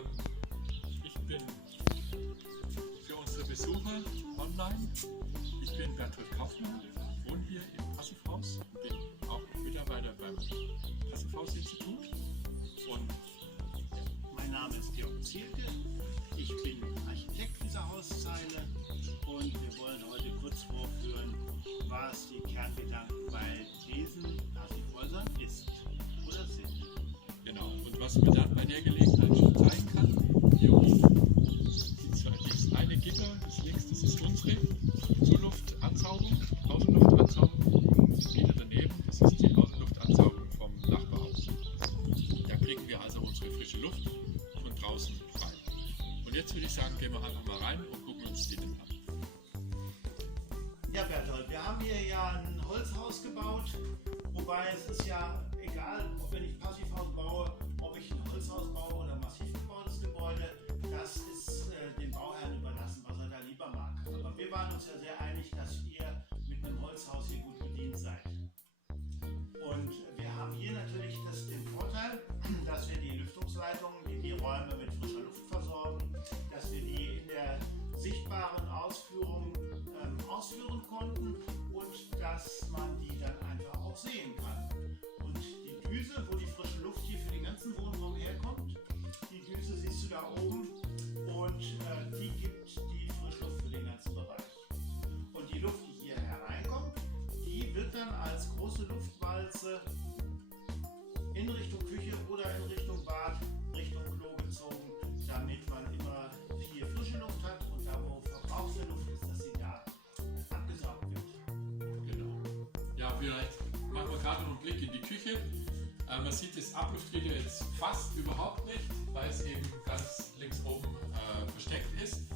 Ich bin für unsere Besucher online. Ich bin Bertolt Kaufmann, wohne hier im Passivhaus, bin auch Mitarbeiter beim Passivhaus-Institut. Und mein Name ist Georg Zielke, ich bin Architekt dieser Hausteile und wir wollen heute kurz vorführen, was die Kerngedanken bei diesen Passivhäusern ist oder sind. genau, und was man dann bei der Gelegenheit schon zeigen kann, hier oben, das eine Gitter, das links, das ist unsere Zuluftansaugung, Außenluftansaugung. Das Gitter daneben, das ist die Außenluftansaugung vom Nachbarhaus. Da kriegen wir also unsere frische Luft von draußen rein. Und jetzt würde ich sagen, gehen wir einfach mal rein und gucken uns die an. Ja, Bertolt, wir haben hier ja ein Holzhaus gebaut, wobei es ist ja egal, ob wenn ich Passivhaus baue, ob ich ein Holzhaus baue oder ein massiv gebautes Gebäude, das ist dem Bauherrn überlassen, was er da lieber mag. Aber wir waren uns ja sehr einig, dass ihr mit einem Holzhaus hier gut bedient seid. Und wir haben hier natürlich den Vorteil, dass wir die Lüftungsleitungen, die Räume mit frischer Luft versorgen, dass wir die in der sichtbaren Ausführung ausführen konnten und dass man die dann einfach auch sehen kann. Und die Düse, wo die frische Luft hier für den ganzen Wohnraum herkommt, die Düse siehst du da oben und die gibt die Frischluft für den ganzen Bereich. Und die Luft, die hier hereinkommt, die wird dann als große Luftwalze in Richtung Küche oder in Richtung Bad, Richtung Klo gezogen, damit man immer viel frische Luft hat und da, wo verbrauchte Luft ist, dass sie da abgesaugt wird. Genau. Ja, vielleicht machen wir gerade noch einen Blick in die Küche. Man sieht das Abluftgitter jetzt fast überhaupt nicht, weil es eben ganz links oben versteckt ist.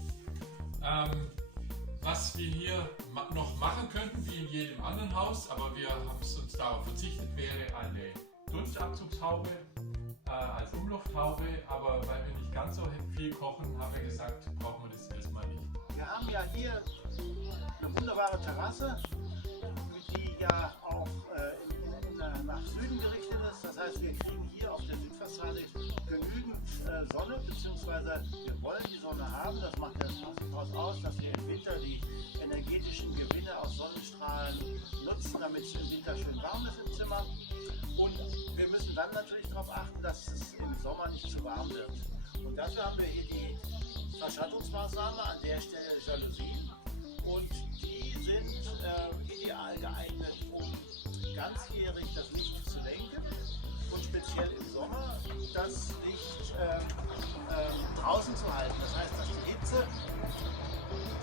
Was wir hier noch machen könnten, wie in jedem anderen Haus, aber wir haben uns darauf verzichtet, wäre eine Dunstabzugshaube als Umlufthaube, aber weil wir nicht ganz so viel kochen, haben wir gesagt, brauchen wir das erstmal nicht. Wir haben ja hier eine wunderbare Terrasse, die ja auch nach Süden gerichtet ist. Das heißt, wir kriegen hier auf der Südfassade genügend Sonne, beziehungsweise wir wollen die Sonne haben. Das macht das Passivhaus aus, dass wir im Winter die energetischen Gewinne aus Sonnenstrahlen nutzen, damit es im Winter schön warm ist im Zimmer. Und wir müssen dann natürlich darauf achten, dass es im Sommer nicht zu warm wird. Und dafür haben wir hier die Verschattungsmaßnahme, an der Stelle Jalousien. Und die sind ideal geeignet, um ganzjährig das Licht zu lenken und speziell im Sommer das Licht draußen zu halten. Das heißt, dass die Hitze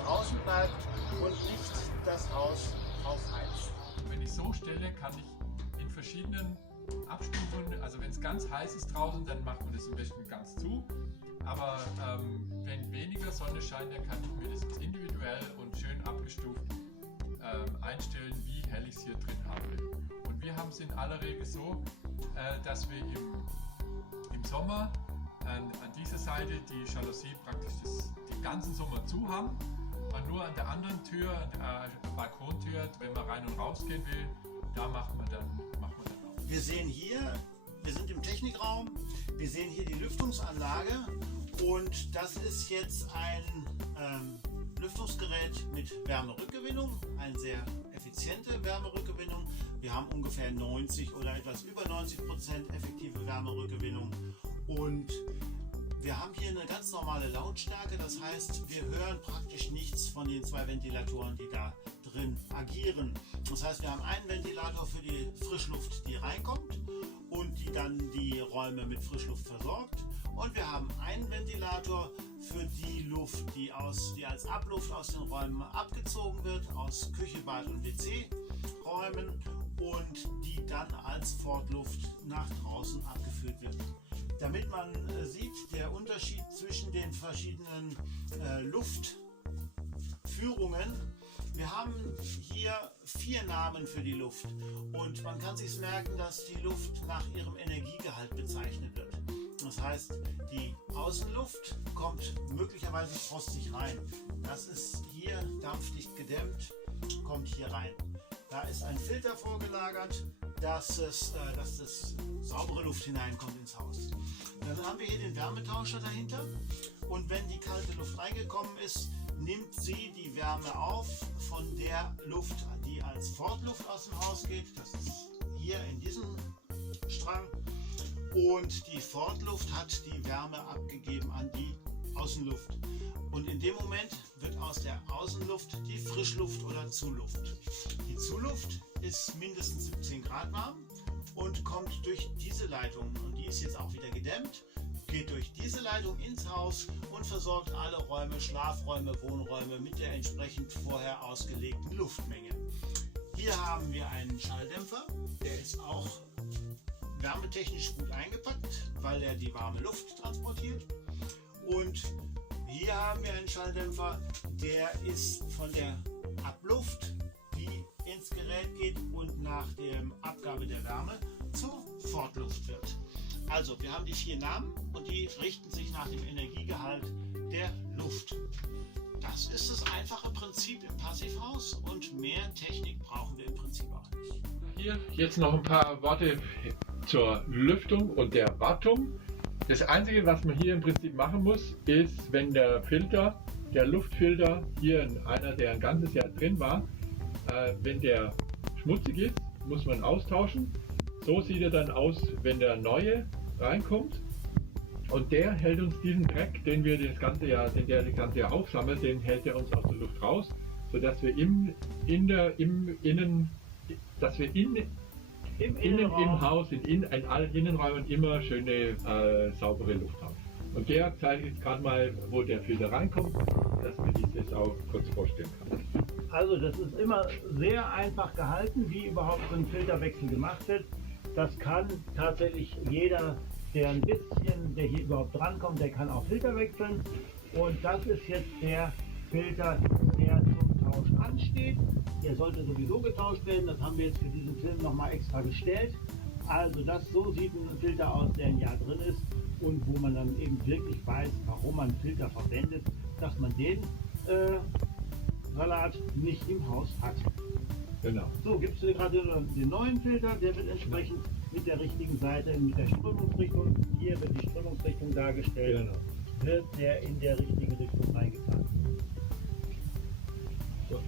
draußen bleibt und nicht das Haus aufheizt. Wenn ich so stelle, kann ich in verschiedenen Abstufungen, also wenn es ganz heiß ist draußen, dann macht man das am besten ganz zu. Aber wenn weniger Sonne scheint, dann kann ich mir das individuell und schön abgestuft einstellen, wie hell ich es hier drin habe. Und wir haben es in aller Regel so, dass wir im Sommer an dieser Seite die Jalousie praktisch den ganzen Sommer zu haben. Und nur an der anderen Tür, an der Balkontür, wenn man rein und raus gehen will, da machen wir dann auf. Wir sehen hier, wir sind im Technikraum, wir sehen hier die Lüftungsanlage und das ist jetzt ein Lüftungsgerät mit Wärmerückgewinnung, eine sehr effiziente Wärmerückgewinnung. Wir haben ungefähr 90 oder etwas über 90% effektive Wärmerückgewinnung und wir haben hier eine ganz normale Lautstärke, das heißt, wir hören praktisch nichts von den zwei Ventilatoren, die da drin agieren. Das heißt, wir haben einen Ventilator für die Frischluft, die reinkommt und die dann die Räume mit Frischluft versorgt. Und wir haben einen Ventilator für die Luft, die als Abluft aus den Räumen abgezogen wird, aus Küche, Bad und WC-Räumen und die dann als Fortluft nach draußen abgeführt wird. Damit man sieht, der Unterschied zwischen den verschiedenen Luftführungen. Wir haben hier 4 Namen für die Luft und man kann sich merken, dass die Luft nach ihrem Energiegehalt bezeichnet wird. Das heißt, die Außenluft kommt möglicherweise frostig rein. Das ist hier dampfdicht gedämmt, kommt hier rein. Da ist ein Filter vorgelagert, dass das saubere Luft hineinkommt ins Haus. Dann haben wir hier den Wärmetauscher dahinter und wenn die kalte Luft reingekommen ist, nimmt sie die Wärme auf von der Luft, die als Fortluft aus dem Haus geht. Das ist hier in diesem Strang. Und die Fortluft hat die Wärme abgegeben an die Außenluft. Und in dem Moment wird aus der Außenluft die Frischluft oder Zuluft. Die Zuluft ist mindestens 17 Grad warm und kommt durch diese Leitung. Und die ist jetzt auch wieder gedämmt, geht durch diese Leitung ins Haus und versorgt alle Räume, Schlafräume, Wohnräume mit der entsprechend vorher ausgelegten Luftmenge. Hier haben wir einen Schalldämpfer, der ist auch wärmetechnisch gut eingepackt, weil er die warme Luft transportiert. Und hier haben wir einen Schalldämpfer, der ist von der Abluft, die ins Gerät geht und nach der Abgabe der Wärme zur Fortluft wird. Also wir haben die 4 Namen und die richten sich nach dem Energiegehalt der Luft. Das ist das einfache Prinzip im Passivhaus und mehr Technik brauchen wir im Prinzip auch nicht. Hier jetzt noch ein paar Worte zur Lüftung und der Wartung. Das Einzige, was man hier im Prinzip machen muss, ist, wenn der Luftfilter, hier einer, der ein ganzes Jahr drin war, wenn der schmutzig ist, muss man austauschen. So sieht er dann aus, wenn der neue reinkommt. Und der hält uns diesen Dreck, den der das ganze Jahr aufsammelt, den hält er uns aus der Luft raus, sodass wir im Haus, in allen Innenräumen immer schöne, saubere Luft haben. Und der zeigt jetzt gerade mal, wo der Filter reinkommt, dass man sich das auch kurz vorstellen kann. Also das ist immer sehr einfach gehalten, wie überhaupt so ein Filterwechsel gemacht wird. Das kann tatsächlich jeder, der hier überhaupt drankommt, der kann auch Filter wechseln. Und das ist jetzt der Filter, der zum Tausch ansteht. Der sollte sowieso getauscht werden. Das haben wir jetzt für diesen Film nochmal extra gestellt. Also so sieht ein Filter aus, der ein Jahr drin ist und wo man dann eben wirklich weiß, warum man Filter verwendet, dass man den Salat nicht im Haus hat. Genau. So, gibt es gerade den neuen Filter, der wird entsprechend mit der richtigen Seite, mit der Strömungsrichtung, hier wird die Strömungsrichtung dargestellt, wird der in der richtigen Richtung reingetan. So.